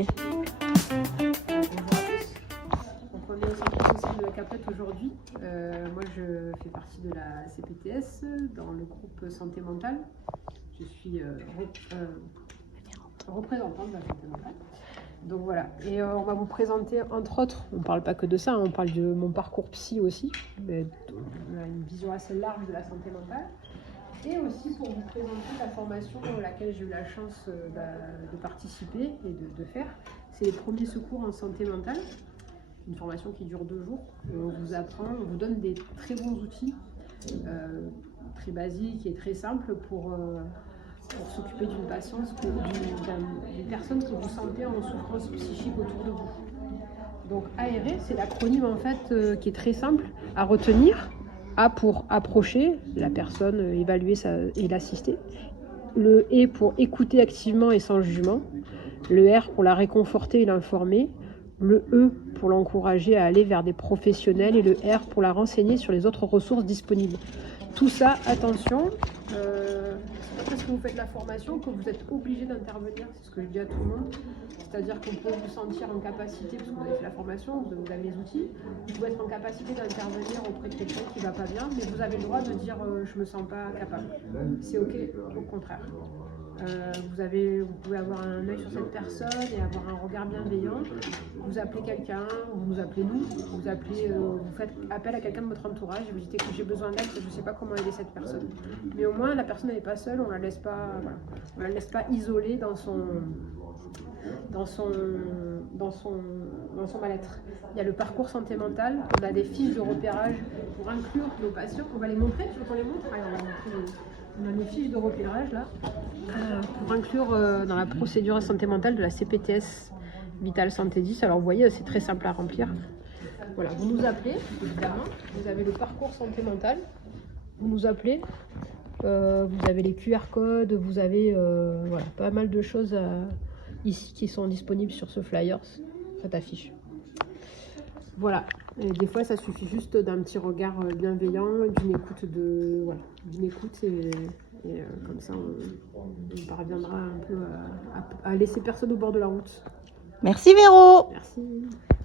Donc on est au centre social de la Caplette aujourd'hui. Moi je fais partie de la CPTS dans le groupe santé mentale. Je suis représentante de la santé mentale. Donc voilà, et on va vous présenter entre autres, on ne parle pas que de ça, on parle de mon parcours psy aussi, mais on a une vision assez large de la santé mentale. Et aussi pour vous présenter la formation à laquelle j'ai eu la chance de participer et de faire. C'est les premiers secours en santé mentale, une formation qui dure 2 jours. Et on vous apprend, on vous donne des très bons outils, très basiques et très simples pour s'occuper d'une patiente, d'une personne que vous sentez en souffrance psychique autour de vous. Donc ARE, c'est l'acronyme en fait qui est très simple à retenir. A pour approcher la personne, évaluer et l'assister. Le E pour écouter activement et sans jugement. Le R pour la réconforter et l'informer. Le E pour l'encourager à aller vers des professionnels. Et le R pour la renseigner sur les autres ressources disponibles. Tout ça, attention, c'est pas parce que vous faites la formation que vous êtes obligé d'intervenir, c'est ce que je dis à tout le monde. C'est-à-dire qu'on peut vous sentir en capacité, parce que vous avez fait la formation, vous avez les outils, vous pouvez être en capacité d'intervenir auprès de quelqu'un qui ne va pas bien, mais vous avez le droit de dire je me sens pas capable. C'est ok, au contraire. Vous pouvez avoir un œil sur cette personne et avoir un regard bienveillant. Vous appelez quelqu'un, vous nous appelez nous, vous faites appel à quelqu'un de votre entourage et vous dites que j'ai besoin d'aide, je ne sais pas comment aider cette personne. Mais au moins la personne n'est pas seule, on la laisse pas isolée dans son mal-être. Il y a le parcours santé mentale, on a des fiches de repérage pour inclure nos patients. On va les montrer, tu veux qu'on les montre? On a nos fiches de repérage là, pour inclure dans la procédure santé mentale de la CPTS Vital Santé 10. Alors vous voyez, c'est très simple à remplir. Voilà, vous nous appelez, évidemment, vous avez le parcours santé mentale, vous nous appelez, vous avez les QR codes, vous avez voilà, pas mal de choses ici qui sont disponibles sur ce flyer, ça t'affiche. Voilà, et des fois ça suffit juste d'un petit regard bienveillant, d'une écoute et comme ça on parviendra un peu à laisser personne au bord de la route. Merci Véro. Merci.